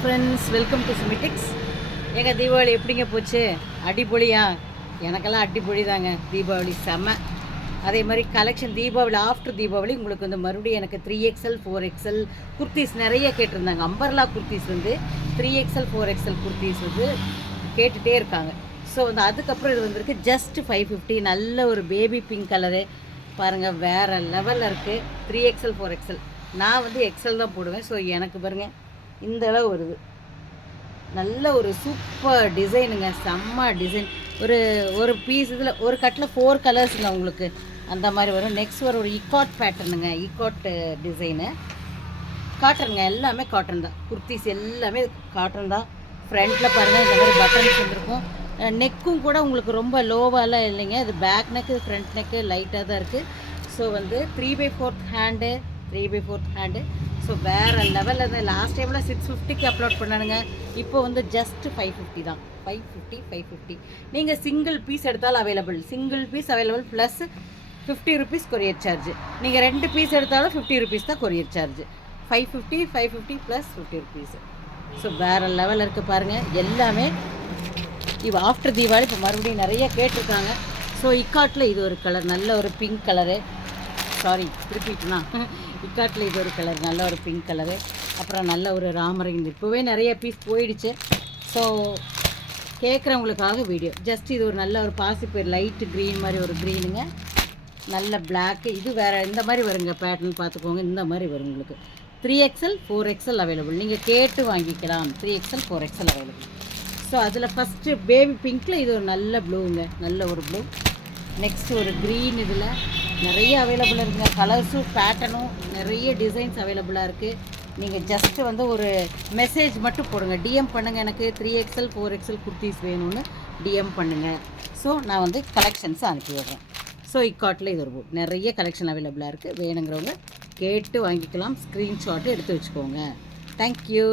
Friends, welcome to சிமிட்டிக்ஸ். எங்கள் தீபாவளி எப்படிங்க போச்சு? அடிப்பொலியா? எனக்கெல்லாம் அடிப்பொலி தாங்க. தீபாவளி செம்ம. அதே மாதிரி கலெக்ஷன் தீபாவளி ஆஃப்டர் தீபாவளி உங்களுக்கு வந்து மறுபடியும் எனக்கு 3XL 4XL குர்த்திஸ் நிறைய கேட்டிருந்தாங்க. அம்பர்லா குர்த்திஸ் வந்து 3XL 4XL குர்த்திஸ் வந்து கேட்டுகிட்டே இருக்காங்க. ஸோ வந்து அதுக்கப்புறம் இது வந்திருக்கு ஜஸ்ட் 550. நல்ல ஒரு பேபி பிங்க் கலரு பாருங்கள், வேறு லெவலில் இருக்குது. 3XL 4XL. நான் வந்து எக்ஸல் தான் போடுவேன். ஸோ எனக்கு பாருங்கள் இந்த அளவு வருது. நல்ல ஒரு சூப்பர் டிசைனுங்க, செம்ம டிசைன். ஒரு பீஸ் இதில் ஒரு கட்டில் 4 கலர்ஸுங்க உங்களுக்கு அந்த மாதிரி வரும். நெக்ஸ்ட் ஒரு இக்காட் பேட்டர்னுங்க, இக்காட் டிசைனு. காட்டனுங்க, எல்லாமே காட்டன் தான். குர்த்திஸ் எல்லாமே காட்டன் தான். ஃப்ரண்ட்டில் பாருங்கள் இந்த மாதிரி பட்டன்ஸ் வந்துருக்கும். நெக்கும் கூட உங்களுக்கு ரொம்ப லோவாலாம் இல்லைங்க. இது பேக் நெக்கு, ஃப்ரண்ட் நெக்கு லைட்டாக தான் இருக்குது. ஸோ வந்து 3/4 ஹேண்டு, 3/4 ஹேண்டு. ஸோ வேறு லெவலில் தான். லாஸ்ட் டைமில் 650க்கு அப்லோட் பண்ணானுங்க. இப்போ வந்து ஜஸ்ட் 550 தான். 550. நீங்கள் சிங்கிள் பீஸ் எடுத்தாலும் available. Single piece available plus 50 rupees courier charge. நீங்கள் 2 பீஸ் எடுத்தாலும் 50 ருபீஸ் தான் courier charge. 550 plus 50 rupees. So வேறு லெவலில் இருக்குது பாருங்கள். எல்லாமே இப்போ ஆஃப்டர் தீபாவளி இப்போ மறுபடியும் நிறைய கேட்டிருக்காங்க. ஸோ இக்காட்டில் இது ஒரு கலர், நல்ல ஒரு பிங்க் கலரு. சாரி திருப்பிட்டுனா இக்காட்டில் இது ஒரு கலர், நல்ல ஒரு பிங்க் கலரு. அப்புறம் நல்ல ஒரு ராமரிங். இப்போவே நிறைய பீஸ் போயிடுச்சு. So கேட்குறவங்களுக்காக video. ஜஸ்ட் இது ஒரு நல்ல ஒரு பாசிப்பேர் லைட்டு க்ரீன் மாதிரி ஒரு க்ரீனுங்க, நல்ல பிளாக்கு. இது வேறு இந்த மாதிரி வருங்க பேட்டர்ன் பார்த்துக்கோங்க. இந்த மாதிரி வரும் உங்களுக்கு. 3XL 4XL available. நீங்கள் கேட்டு வாங்கிக்கலாம். 3XL 4XL available. ஸோ அதில் ஃபஸ்ட்டு பேபி பிங்க்கில் இது ஒரு நல்ல ப்ளூங்க, நல்ல ஒரு ப்ளூ. நெக்ஸ்ட் ஒரு க்ரீன். இதில் நிறைய அவைலபிளாக இருக்குங்க. கலர்ஸும் பேட்டர்னும் நிறைய டிசைன்ஸ் அவைலபிளாக இருக்குது. நீங்கள் ஜஸ்ட்டு வந்து ஒரு மெசேஜ் மட்டும் போடுங்க, டிஎம் பண்ணுங்கள். எனக்கு 3XL 4XL குர்த்திஸ் வேணும்னு டிஎம் பண்ணுங்கள். ஸோ நான் வந்து கலெக்ஷன்ஸை அனுப்பி விடுறேன். ஸோ இக்காட்டில் இது ஒரு நிறைய கலெக்ஷன் அவைலபிளாக இருக்குது. வேணுங்கிறவங்க கேட்டு வாங்கிக்கலாம். ஸ்க்ரீன்ஷாட்டு எடுத்து வச்சுக்கோங்க. தேங்க்யூ.